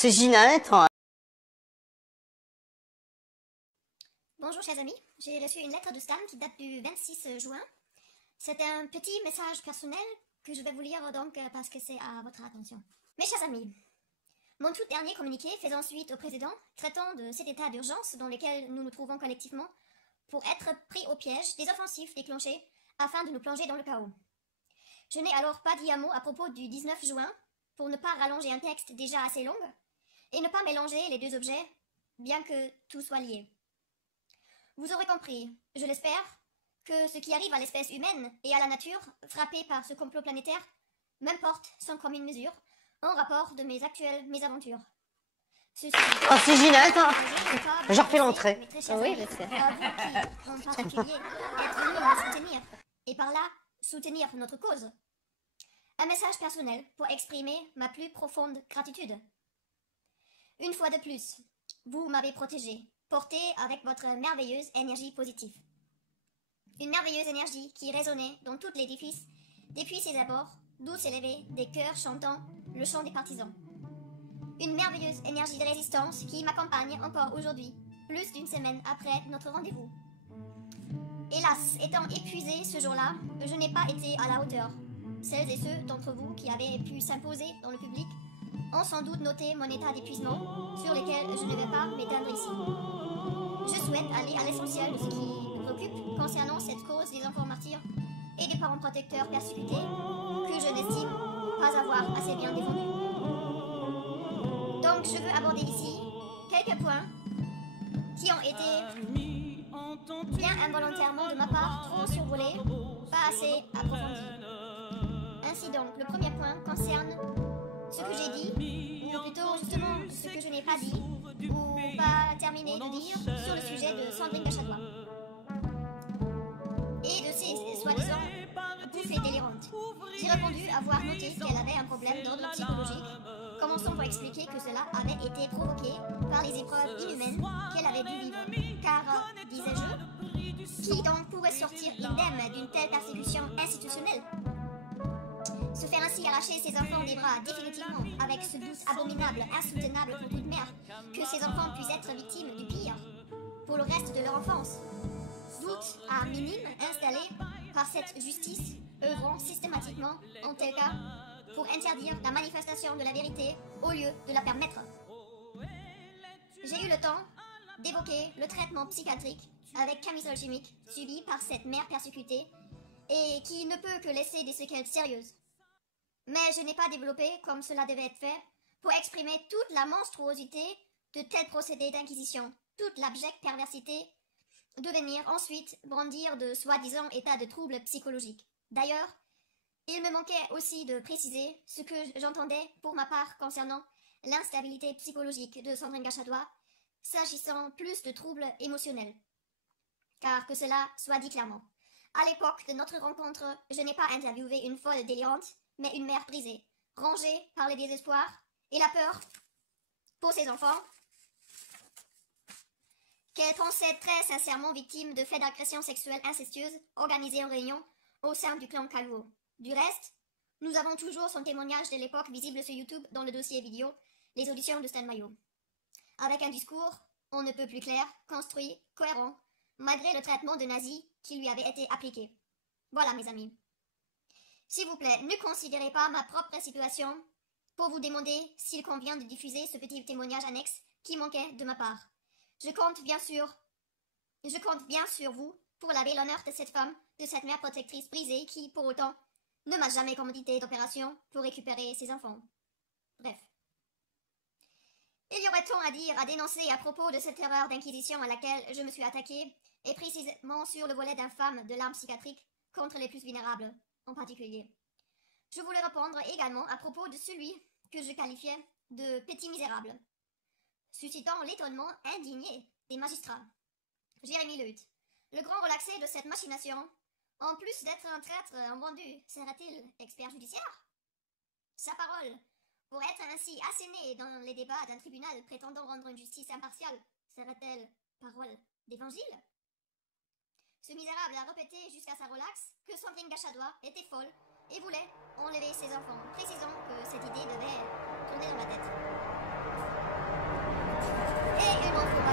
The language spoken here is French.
C'est Ginette. Bonjour chers amis, j'ai reçu une lettre de Stan qui date du 26 juin. C'est un petit message personnel que je vais vous lire donc parce que c'est à votre attention. Mes chers amis, mon tout dernier communiqué faisant suite au précédent, traitant de cet état d'urgence dans lequel nous nous trouvons collectivement pour être pris au piège des offensifs déclenchés afin de nous plonger dans le chaos. Je n'ai alors pas dit un mot à propos du 19 juin pour ne pas rallonger un texte déjà assez long et ne pas mélanger les deux objets, bien que tout soit lié. Vous aurez compris, je l'espère, que ce qui arrive à l'espèce humaine et à la nature frappée par ce complot planétaire m'importe sans commune mesure en rapport de mes actuelles mésaventures. Ceci Ah, c'est Ginette. J'ai refait l'entrée. l'entrée. Oui, je sais. À vous qui, en particulier, êtes venus nous soutenir et par là, soutenir notre cause. Un message personnel pour exprimer ma plus profonde gratitude. Une fois de plus, vous m'avez protégé, porté avec votre merveilleuse énergie positive. Une merveilleuse énergie qui résonnait dans tout l'édifice depuis ses abords, d'où s'élevaient des chœurs chantant le chant des partisans. Une merveilleuse énergie de résistance qui m'accompagne encore aujourd'hui, plus d'une semaine après notre rendez-vous. Hélas, étant épuisé ce jour-là, je n'ai pas été à la hauteur. Celles et ceux d'entre vous qui avaient pu s'imposer dans le public ont sans doute noté mon état d'épuisement, sur lequel je ne vais pas m'éteindre ici. Je souhaite aller à l'essentiel de ce qui me préoccupe concernant cette cause des enfants martyrs et des parents protecteurs persécutés, que je n'estime pas avoir assez bien défendus. Donc je veux aborder ici quelques points qui ont été bien involontairement de ma part trop survolés, pas assez approfondis. Ainsi donc, le premier point concerne ce que j'ai dit, ou plutôt justement ce que je n'ai pas dit, ou pas terminé de dire sur le sujet de Sandrine Gachatois. Et de ses soi-disant bouffées délirantes. J'ai répondu avoir noté qu'elle avait un problème d'ordre psychologique. Commençons pour expliquer que cela avait été provoqué par les épreuves inhumaines qu'elle avait dû vivre. Car, disais-je, qui donc pourrait sortir indemne d'une telle persécution institutionnelle? Se faire ainsi arracher ses enfants des bras définitivement, avec ce doute abominable, insoutenable pour toute mère, que ses enfants puissent être victimes du pire pour le reste de leur enfance. Doute à minime installé par cette justice œuvrant systématiquement, en tel cas, pour interdire la manifestation de la vérité au lieu de la permettre. J'ai eu le temps d'évoquer le traitement psychiatrique avec camisole chimique subi par cette mère persécutée et qui ne peut que laisser des séquelles sérieuses. Mais je n'ai pas développé, comme cela devait être fait, pour exprimer toute la monstruosité de tels procédés d'inquisition, toute l'abjecte perversité de venir ensuite brandir de soi-disant états de troubles psychologiques. D'ailleurs, il me manquait aussi de préciser ce que j'entendais pour ma part concernant l'instabilité psychologique de Sandrine Gachatois, s'agissant plus de troubles émotionnels. Car que cela soit dit clairement. À l'époque de notre rencontre, je n'ai pas interviewé une folle délirante, mais une mère brisée, rongée par le désespoir et la peur pour ses enfants, qu'elle pensait très sincèrement victime de faits d'agression sexuelle incestueuse organisés en réunion au sein du clan Calvo. Du reste, nous avons toujours son témoignage de l'époque visible sur YouTube dans le dossier vidéo Les auditions de Stan Mayo. Avec un discours, on ne peut plus clair, construit, cohérent, malgré le traitement de nazi qui lui avait été appliqué. Voilà mes amis. S'il vous plaît, ne considérez pas ma propre situation pour vous demander s'il convient de diffuser ce petit témoignage annexe qui manquait de ma part. Je compte bien sur vous pour laver l'honneur de cette femme, de cette mère protectrice brisée qui, pour autant, ne m'a jamais commandité d'opération pour récupérer ses enfants. Bref. Il y aurait tant à dire, à dénoncer à propos de cette erreur d'inquisition à laquelle je me suis attaquée, et précisément sur le volet d'infâme de l'arme psychiatrique contre les plus vulnérables, en particulier. Je voulais répondre également à propos de celui que je qualifiais de petit misérable, suscitant l'étonnement indigné des magistrats. Jérémy Leut, le grand relaxé de cette machination, en plus d'être un traître en vendu, serait-il expert judiciaire? Sa parole, pour être ainsi asséné dans les débats d'un tribunal prétendant rendre une justice impartiale, serait-elle parole d'évangile? Ce misérable a répété jusqu'à sa relaxe que Sandrine Gachatois était folle et voulait enlever ses enfants, précisant que cette idée devait tourner dans ma tête. faut